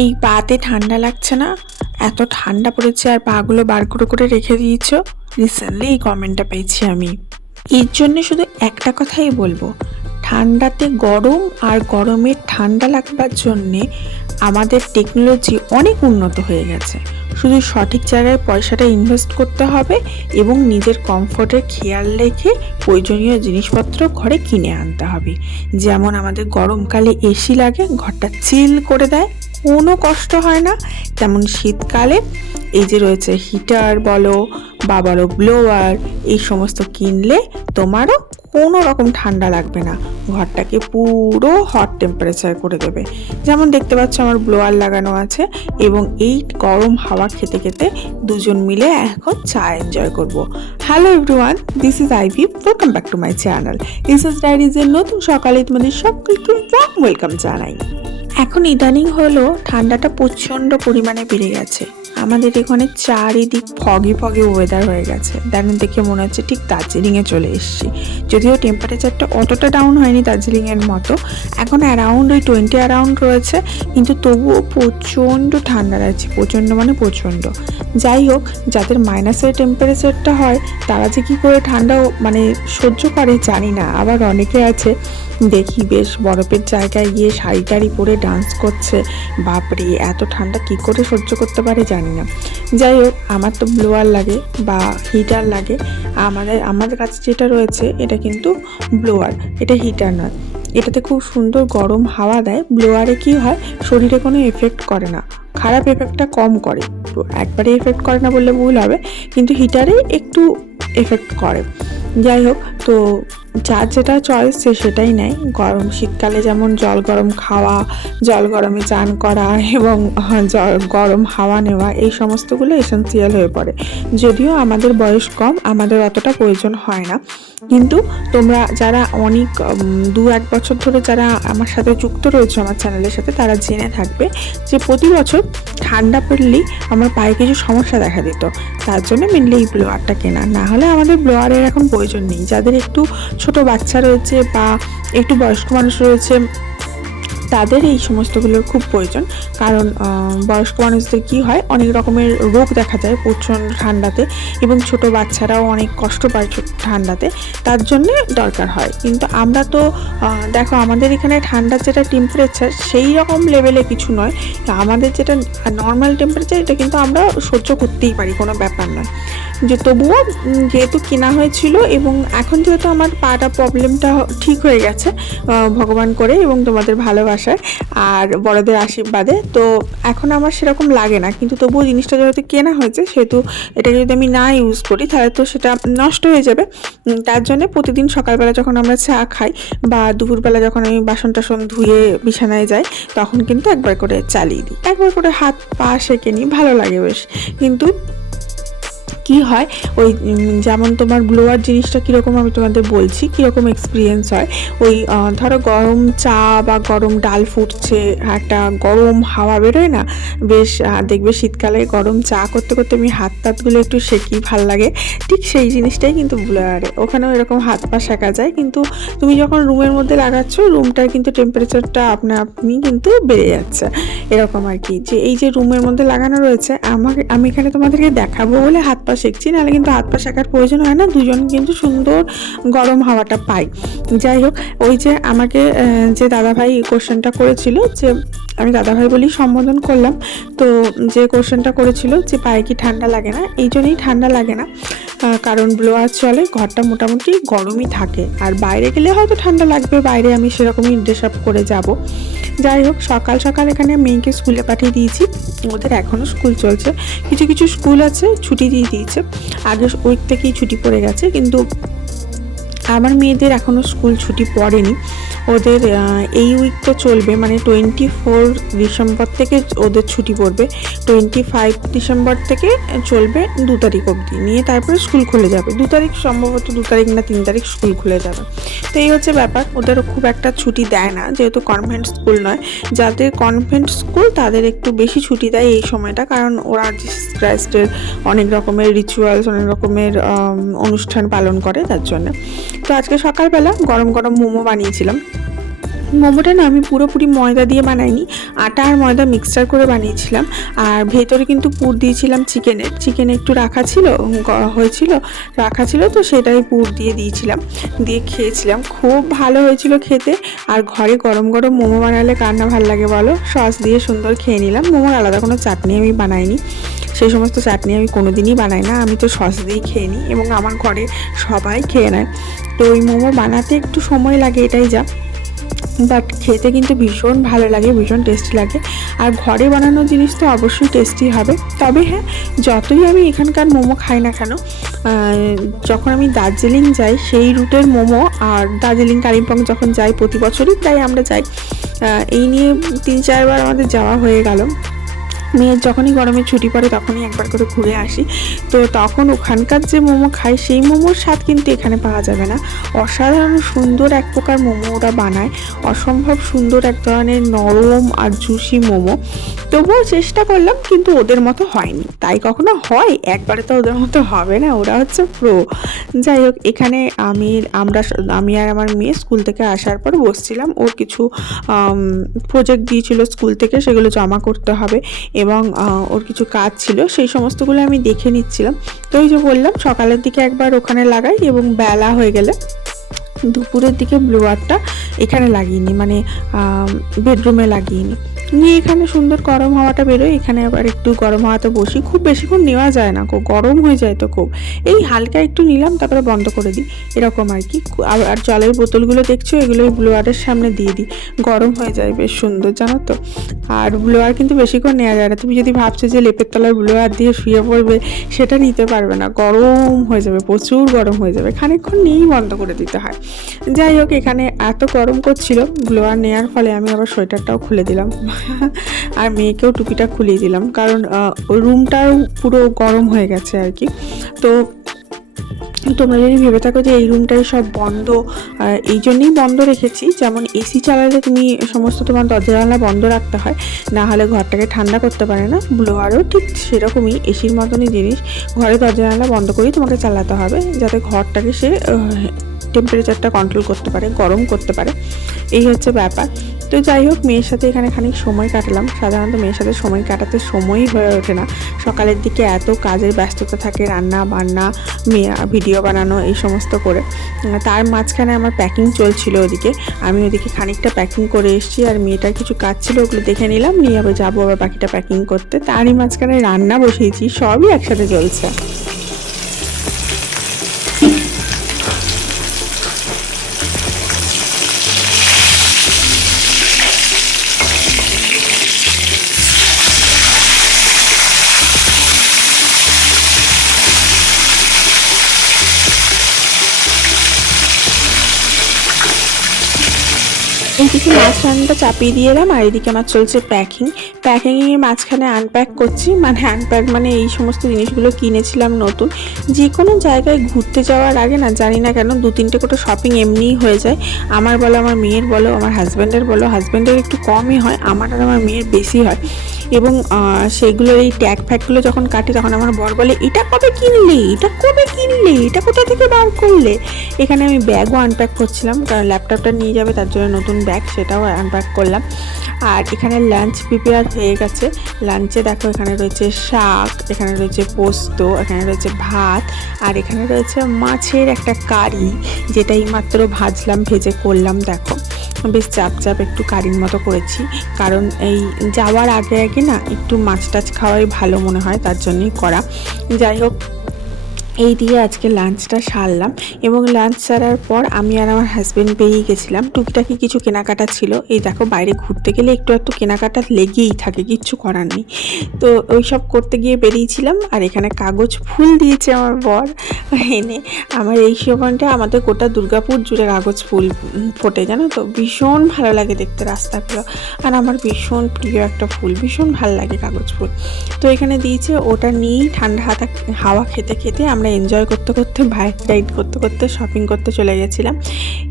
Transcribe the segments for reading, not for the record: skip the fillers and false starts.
এই পাতে ঠান্ডা লাগছে না? এত ঠান্ডা পড়েছে আর পাগুলো বার করে করে রেখে দিয়েছো। রিসেন্টলি এই কমেন্টটা পেয়েছি আমি। এর জন্য শুধু একটা কথাই বলবো, ঠান্ডাতে গরম আর গরমে ঠান্ডা লাগবার জন্যে আমাদের টেকনোলজি অনেক উন্নত হয়ে গেছে। শুধু সঠিক জায়গায় পয়সাটা ইনভেস্ট করতে হবে এবং নিজের কমফোর্টের খেয়াল রেখে প্রয়োজনীয় জিনিসপত্র ঘরে কিনে আনতে হবে। যেমন আমাদের গরমকালে এসি লাগে, ঘরটা চিল করে দেয়, কোনো কষ্ট হয় না। তেমন শীতকালে এই যে রয়েছে হিটার বলো বা বলো ব্লোয়ার, এই সমস্ত কিনলে তোমারও কোনো রকম ঠান্ডা লাগবে না, ঘরটাকে পুরো হট টেম্পারেচার করে দেবে। যেমন দেখতে পাচ্ছ আমার ব্লোয়ার লাগানো আছে এবং এই গরম হাওয়া খেতে খেতে দুজন মিলে এখন চা এনজয় করব। Hello everyone, this is Ivy, welcome back to my channel ইসএস ডায়েরিজের নতুন সকালে তোমাদের সকলকে ওয়েলকাম জানাই। এখন ইদানিং হলো ঠান্ডাটা প্রচণ্ড পরিমাণে বেড়ে গেছে। আমাদের এখানে চারিদিক ফগি ফগি ওয়েদার হয়ে গেছে। দেখে মনে হচ্ছে ঠিক দার্জিলিংয়ে চলে এসেছি। যদিও টেম্পারেচারটা অতটা ডাউন হয়নি দার্জিলিংয়ের মতো, এখন অ্যারাউন্ড ওই 20 অ্যারাউন্ড রয়েছে, কিন্তু তবুও প্রচণ্ড ঠান্ডা লাগছে, প্রচণ্ড মানে প্রচণ্ড। যাই হোক, যাদের মাইনাসের টেম্পারেচারটা হয় তারা যে কী করে ঠান্ডা মানে সহ্য করে জানি না। আবার অনেকে আছে দেখি বেশ বরফের জায়গায় গিয়ে শাড়ি টাড়ি পরে ডান্স করছে। বাপরে, এত ঠান্ডা কি করে সহ্য করতে পারে জানি না। যাই হোক, আমার তো ব্লোয়ার লাগে বা হিটার লাগে। আমাদের কাছে যেটা রয়েছে এটা কিন্তু ব্লোয়ার, এটা হিটার নয়। এটাতে খুব সুন্দর গরম হাওয়া দেয়। ব্লোয়ারে কি হয়, শরীরে কোনো এফেক্ট করে না, খারাপ এফেক্টটা কম করে। তো একবারে এফেক্ট করে না বললে ভুল হবে, কিন্তু হিটারে একটু এফেক্ট করে। যাই হোক, তো যার যেটা চয়েস সে সেটাই নেয়। শীতকালে যেমন জল গরম খাওয়া, জল গরমে চান করা এবং গরম হাওয়া নেওয়া, এই সমস্তগুলো এসেন্সিয়াল হয়ে পড়ে। যদিও আমাদের বয়স কম, আমাদের অতটা প্রয়োজন হয় না, কিন্তু তোমরা যারা অনেক 2-1 বছর ধরে যারা আমার সাথে যুক্ত রয়েছে আমার চ্যানেলের সাথে, তারা জেনে থাকবে যে প্রতি বছর ঠান্ডা পড়লেই আমার পায়ে কিছু সমস্যা দেখা দিত। তার জন্য মেনলি এই ব্লোয়ারটা কেনা। না হলে আমাদের ব্লোয়ারের এখন প্রয়োজন নেই। যাদের একটু ছোট বাচ্চা রয়েছে বা একটু বয়স্ক মানুষ রয়েছে, তাদের এই সমস্তগুলোর খুব প্রয়োজন। কারণ বয়স্ক মানুষদের কি হয়, অনেক রকমের রোগ দেখা যায় প্রচণ্ড ঠান্ডাতে, এবং ছোট বাচ্চারাও অনেক কষ্ট পায় ঠান্ডাতে, তার জন্যে দরকার হয়। কিন্তু আমরা তো দেখো, আমাদের এখানে ঠান্ডার যেটা টেম্পারেচার সেই রকম লেভেলে কিছু নয়। আমাদের যেটা নর্মাল টেম্পারেচার, এটা কিন্তু আমরা সহ্য করতেই পারি, কোনো ব্যাপার নয়। যে তবুও যেহেতু কেনা হয়েছিল, এবং এখন যেহেতু আমার পাটা প্রবলেমটা ঠিক হয়ে গেছে ভগবান করে এবং তোমাদের ভালোবাসায় আর বড়দের আশীর্বাদে, তো এখন আমার সেরকম লাগে না। কিন্তু তবুও জিনিসটা যেহেতু কেনা হয়েছে, সেহেতু এটাকে যদি আমি না ইউজ করি তাহলে তো সেটা নষ্ট হয়ে যাবে। তার জন্য প্রতিদিন সকালবেলা যখন আমরা চা খাই বা দুপুরবেলা যখন আমি বাসন টাসন ধুয়ে বিছানায় যাই, তখন কিন্তু একবার করে চালিয়ে দিই, একবার করে হাত পা সেঁকে নিই, ভালো লাগে বেশ। কিন্তু কি হয়, ওই যেমন তোমার ব্লোয়ার জিনিসটা কীরকম আমি তোমাদের বলছি, কীরকম এক্সপিরিয়েন্স হয়। ওই ধরো গরম চা বা গরম ডাল ফুটছে, একটা গরম হাওয়া বেরোয় না বেশ, দেখবে শীতকালে গরম চা করতে করতে আমি হাত টাতগুলো একটু সেঁকি, ভাল লাগে। ঠিক সেই জিনিসটাই কিন্তু ব্লোয়ারে, ওখানেও এরকম হাত পা সেঁকা যায়। কিন্তু তুমি যখন রুমের মধ্যে লাগাচ্ছ, রুমটার কিন্তু টেম্পারেচারটা আপনি কিন্তু বেড়ে যাচ্ছে, এরকম আর কি। যে এই যে রুমের মধ্যে লাগানো রয়েছে, আমি এখানে তোমাদেরকে দেখাবো বলে হাত পা সেঁকছি, নাহলে কিন্তু হাত পা সেঁকার প্রয়োজন হয় না, দুজন কিন্তু সুন্দর গরম হাওয়াটা পাই। যাই হোক, ওই যে আমাকে যে দাদাভাই কোশ্চেনটা করেছিল, যে আমি দাদাভাই বলেই সম্বোধন করলাম, তো যে কোশ্চেনটা করেছিল যে পায়ে কি ঠান্ডা লাগে না, এই জন্যই ঠান্ডা লাগে না, কারণ ব্লোয়ার চলে, ঘরটা মোটামুটি গরমই থাকে। আর বাইরে গেলে হয়তো ঠান্ডা লাগবে, বাইরে আমি সেরকমই ড্রেস আপ করে যাব। যাই হোক, সকাল সকাল এখানে মেয়েকে স্কুলে পাঠিয়ে দিয়েছি, ওদের এখনও স্কুল চলছে। কিছু কিছু স্কুল আছে ছুটি দিয়ে দিয়েছে, আগের উইক থেকেই ছুটি পড়ে গেছে, কিন্তু আমার মেয়েদের এখনও স্কুল ছুটি পড়েনি। ওদের এই উইকটা চলবে, মানে 24 ডিসেম্বর থেকে ওদের ছুটি পড়বে, 25 ডিসেম্বর থেকে চলবে 2 তারিখ অবধি, নিয়ে তারপরে স্কুল খুলে যাবে। 2 তারিখ সম্ভবত, 2 তারিখ না 3 তারিখ স্কুল খুলে যাবে। তো এই হচ্ছে ব্যাপার, ওদের খুব একটা ছুটি দেয় না, যেহেতু কনভেন্ট স্কুল নয়। যাদের কনভেন্ট স্কুল তাদের একটু বেশি ছুটি দেয় এই সময়টা, কারণ ওরা জিসাস ক্রাইস্টের অনেক রকমের রিচুয়ালস, অনেক রকমের অনুষ্ঠান পালন করে, তার জন্য। তো আজকে সকালবেলা গরম গরম মোমো বানিয়েছিলাম। মোমোটা না আমি পুরোপুরি ময়দা দিয়ে বানাইনি, আটা আর ময়দা মিক্সচার করে বানিয়েছিলাম। আর ভেতরে কিন্তু পুর দিয়েছিলাম চিকেন একটু রাখা ছিল, রাখা ছিল, তো সেটাই পুর দিয়ে দিয়েছিলাম, দিয়ে খেয়েছিলাম। খুব ভালো হয়েছিল খেতে। আর ঘরে গরম গরম মোমো বানালে কার না ভালো লাগে বলো। সস দিয়ে সুন্দর খেয়ে নিলাম। মোমোর আলাদা কোনো চাটনি আমি বানাইনি, সেই সমস্ত চাটনি আমি কোনো দিনই বানাই না, আমি তো সস দিয়েই খেয়ে নিই এবং আমার ঘরে সবাই খেয়ে নেয়। তো ওই মোমো বানাতে একটু সময় লাগে, এটাই যা, বাট খেতে কিন্তু ভীষণ ভালো লাগে, ভীষণ টেস্টি লাগে। আর ঘরে বানানো জিনিস তো অবশ্যই টেস্টি হবে। তবে হ্যাঁ, যতই আমি এখানকার মোমো খাই না কেন, যখন আমি দার্জিলিং যাই সেই রুটের মোমো, আর দার্জিলিং কালিম্পং যখন যাই, প্রতি বছরই প্রায় আমরা যাই, এই নিয়ে 3-4 বার আমাদের যাওয়া হয়ে গেল। মেয়ের যখনই গরমের ছুটি পড়ে তখনই একবার করে ঘুরে আসি। তো তখন ওখানকার যে মোমো খাই সেই মোমোর স্বাদ কিন্তু এখানে পাওয়া যাবে না। অসাধারণ সুন্দর এক প্রকার মোমো ওরা বানায়, অসম্ভব সুন্দর এক ধরনের নরম আর জুসি মোমো। তবুও চেষ্টা করলাম, কিন্তু ওদের মতো হয়নি। তাই কখনো হয়, একবারে তো ওদের মতো হবে না, ওরা হচ্ছে প্রো। যাই হোক, এখানে আমি আর আমার মেয়ে স্কুল থেকে আসার পর বসছিলাম। ওর কিছু প্রজেক্ট দিয়েছিল স্কুল থেকে, সেগুলো জমা করতে হবে এবং ওর কিছু কাজ ছিল, সেই সমস্তগুলো আমি দেখে নিচ্ছিলাম। তো ওই যে বললাম, সকালের দিকে একবার ওখানে লাগাই এবং বেলা হয়ে গেলে দুপুরের দিকে ব্লোয়ারটা এখানে লাগিয়ে মানে বেডরুমে লাগিয়ে নিয়ে এখানে সুন্দর গরম হাওয়াটা বেরোয়। এখানে আবার একটু গরম হাওয়াতে বসি, খুব বেশিক্ষণ নেওয়া যায় না, গরম হয়ে যায় তো খুব। এই হালকা একটু নিলাম, তারপরে বন্ধ করে দিই, এরকম আর কি। আর জলের বোতলগুলো দেখছো, এগুলো ওই ব্লোয়ারের সামনে দিয়ে দিই, গরম হয়ে যায় বেশ সুন্দর, জানো তো। আর ব্লোয়ার কিন্তু বেশিক্ষণ নেওয়া যায় না। তুমি যদি ভাবছো যে লেপের তলায় ব্লোয়ার দিয়ে শুয়ে পড়বে, সেটা নিতে পারবে না, গরম হয়ে যাবে, প্রচুর গরম হয়ে যাবে, খানিকক্ষণ নিয়েই বন্ধ করে দিতে হয়। যাই হোক, এখানে এত গরম করছিল, ব্লোয়ার নেওয়ার ফলে আমি আবার সোয়েটারটাও খুলে দিলাম আর মেয়েকেও টুপিটা খুলিয়ে দিলাম, কারণ রুমটাও পুরো গরম হয়ে গেছে আর কি। তো তোমরা যদি ভেবে থাকো যে এই রুমটাই সব বন্ধ, এই জন্যই বন্ধ রেখেছি, যেমন এসি চালালে তুমি সমস্ত তোমার দরজা জানলা বন্ধ রাখতে হয়, না হলে ঘরটাকে ঠান্ডা করতে পারে না। ব্লোয়ারও ঠিক সেরকমই, এসির মতনই জিনিস, ঘরে দরজা জানলা বন্ধ করেই তোমাকে চালাতে হবে, যাতে ঘরটাকে সে টেম্পারেচারটা কন্ট্রোল করতে পারে, গরম করতে পারে, এই হচ্ছে ব্যাপার। তো যাই হোক, মেয়ের সাথে এখানে খানিক সময় কাটালাম। সাধারণত মেয়ের সাথে সময় কাটাতে সময়ই হয়ে ওঠে না, সকালের দিকে এত কাজের ব্যস্ততা থাকে, রান্না বান্না, ভিডিও বানানো, এই সমস্ত করে। তার মাঝখানে আমার প্যাকিং চলছিল ওদিকে, আমি ওদিকে খানিকটা প্যাকিং করে এসেছি, আর মেয়েটার কিছু কাজ ছিল, ওগুলো দেখে নিলাম, নিয়ে আবার যাবো আবার বাকিটা প্যাকিং করতে। তারই মাঝখানে রান্না বসিয়েছি, সবই একসাথে চলছে। এইদিকে মাছ রান্নাটা চাপিয়ে দিয়ে এলাম, আর এদিকে আমার চলছে প্যাকিংয়ের মাঝখানে আনপ্যাক করছি। আনপ্যাক মানে এই সমস্ত জিনিসগুলো কিনেছিলাম নতুন। যে কোনো জায়গায় ঘুরতে যাওয়ার আগে না, জানি না কেন 2-3টে করে শপিং এমনিই হয়ে যায়, আমার বলো, আমার মেয়ের বলো, আমার হাজব্যান্ডের বলো। হাজব্যান্ডের একটু কমই হয়, আমার আর আমার মেয়ের বেশি হয়। এবং সেইগুলোর এই ট্যাগ ফ্যাগগুলো যখন কাটি, তখন আমার বর বলে, এটা কবে কিনলে, এটা কবে কিনলে, এটা কোথা থেকে বার করলে। এখানে আমি ব্যাগও আনপ্যাক করছিলাম, কারণ ল্যাপটপটা নিয়ে যাবে, তার জন্য নতুন ব্যাগ, সেটাও আনপ্যাক করলাম। আর এখানে লাঞ্চ প্রিপেয়ার হয়ে গেছে। লাঞ্চে দেখো, এখানে রয়েছে শাক, এখানে রয়েছে পোস্ত, এখানে রয়েছে ভাত, আর এখানে রয়েছে মাছের একটা কারি, যেটা এইমাত্র ভাজলাম, ভেজে করলাম। দেখো, বেশ চাপ একটু কারির মতো করেছি, কারণ এই যাওয়ার আগে না একটু মাছ টাছ খাওয়াই ভালো মনে হয়, তার জন্যই করা। যাই হোক, এই দিয়ে আজকে লাঞ্চটা সারলাম, এবং লাঞ্চ সারার পর আমি আর আমার হাজব্যান্ড বেরিয়ে গেছিলাম। টুকিটাকি কিছু কেনাকাটা ছিল। এই দেখো, বাইরে ঘুরতে গেলে একটু কেনাকাটা লেগেই থাকে, কিচ্ছু করার নেই। তো ওই সব করতে গিয়ে বেরিয়েছিলাম। আর এখানে কাগজ ফুল দিয়েছে আমার বর এনে। আমার এই সময়টা আমাদের গোটা দুর্গাপুর জুড়ে কাগজ ফুল ফোটে, জানো তো, ভীষণ ভালো লাগে দেখতে রাস্তাগুলো, আর আমার ভীষণ প্রিয় একটা ফুল, ভীষণ ভালো লাগে কাগজ ফুল। তো এখানে দিয়েছে, ওটা নিয়েই ঠান্ডা হাওয়া খেতে খেতে আমরা আমরা এনজয় করতে করতে বাইক রাইড করতে করতে শপিং করতে চলে গেছিলাম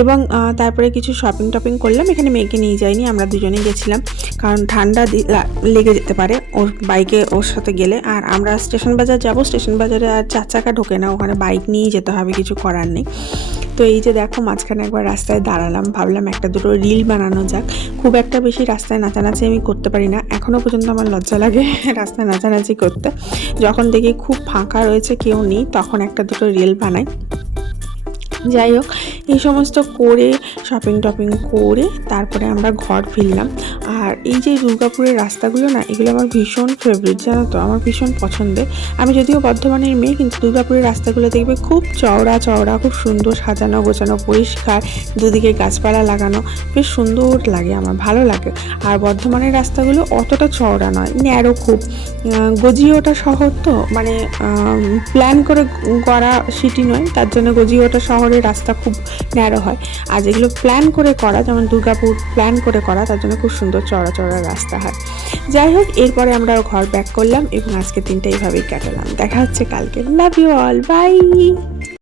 এবং তারপরে কিছু শপিং টপিং করলাম। এখানে মেয়েকে নিয়ে যাইনি, আমরা দুজনেই গেছিলাম, কারণ ঠান্ডা লেগে যেতে পারে ওর বাইকে ওর সাথে গেলে। আর আমরা স্টেশন বাজার যাব, স্টেশন বাজারে আর 4 চাকা ঢোকে না, ওখানে বাইক নিয়েই যেতে হবে, কিছু করার নেই। তো এই যে দেখো মাঝখানে একবার রাস্তায় দাঁড়ালাম, ভাবলাম একটা দুটো রিল বানানো যাক। খুব একটা বেশি রাস্তায় নাচানাচি আমি করতে পারি না, এখনও পর্যন্ত আমার লজ্জা লাগে রাস্তায় নাচানাচি করতে। যখন দেখি খুব ফাঁকা রয়েছে, কেউ নেই, তখন একটা দুটো রিল বানাই। যাই হোক, এই সমস্ত করে শপিং টপিং করে তারপরে আমরা ঘর ফিরলাম। আর এই যে দুর্গাপুরের রাস্তাগুলো না, এগুলো আমার ভীষণ ফেভারিট, জানো তো, আমার ভীষণ পছন্দের। আমি যদিও বর্ধমানের মেয়ে, কিন্তু দুর্গাপুরের রাস্তাগুলো দেখবে খুব চওড়া চওড়া, খুব সুন্দর সাজানো গোছানো, পরিষ্কার, দুদিকে গাছপালা লাগানো, বেশ সুন্দর লাগে, আমার ভালো লাগে। আর বর্ধমানের রাস্তাগুলো অতটা চওড়া নয়, ন্যারো খুব। গজিওটা শহর তো, মানে প্ল্যান করে করা সিটি নয়, তার জন্য গজিওটা শহরের রাস্তা খুব ন্যারো হয়। আর যেগুলো প্ল্যান করে করা, যেমন দুর্গাপুর প্ল্যান করে করা, তার জন্য খুব সুন্দর চওড়া চওড়া রাস্তা হয়। যাই হোক, এরপরে আমরা ঘর ব্যাক করলাম এবং আজকের দিনটা এইভাবেই কাটালাম। দেখা হচ্ছে কালকে। Love you all, by.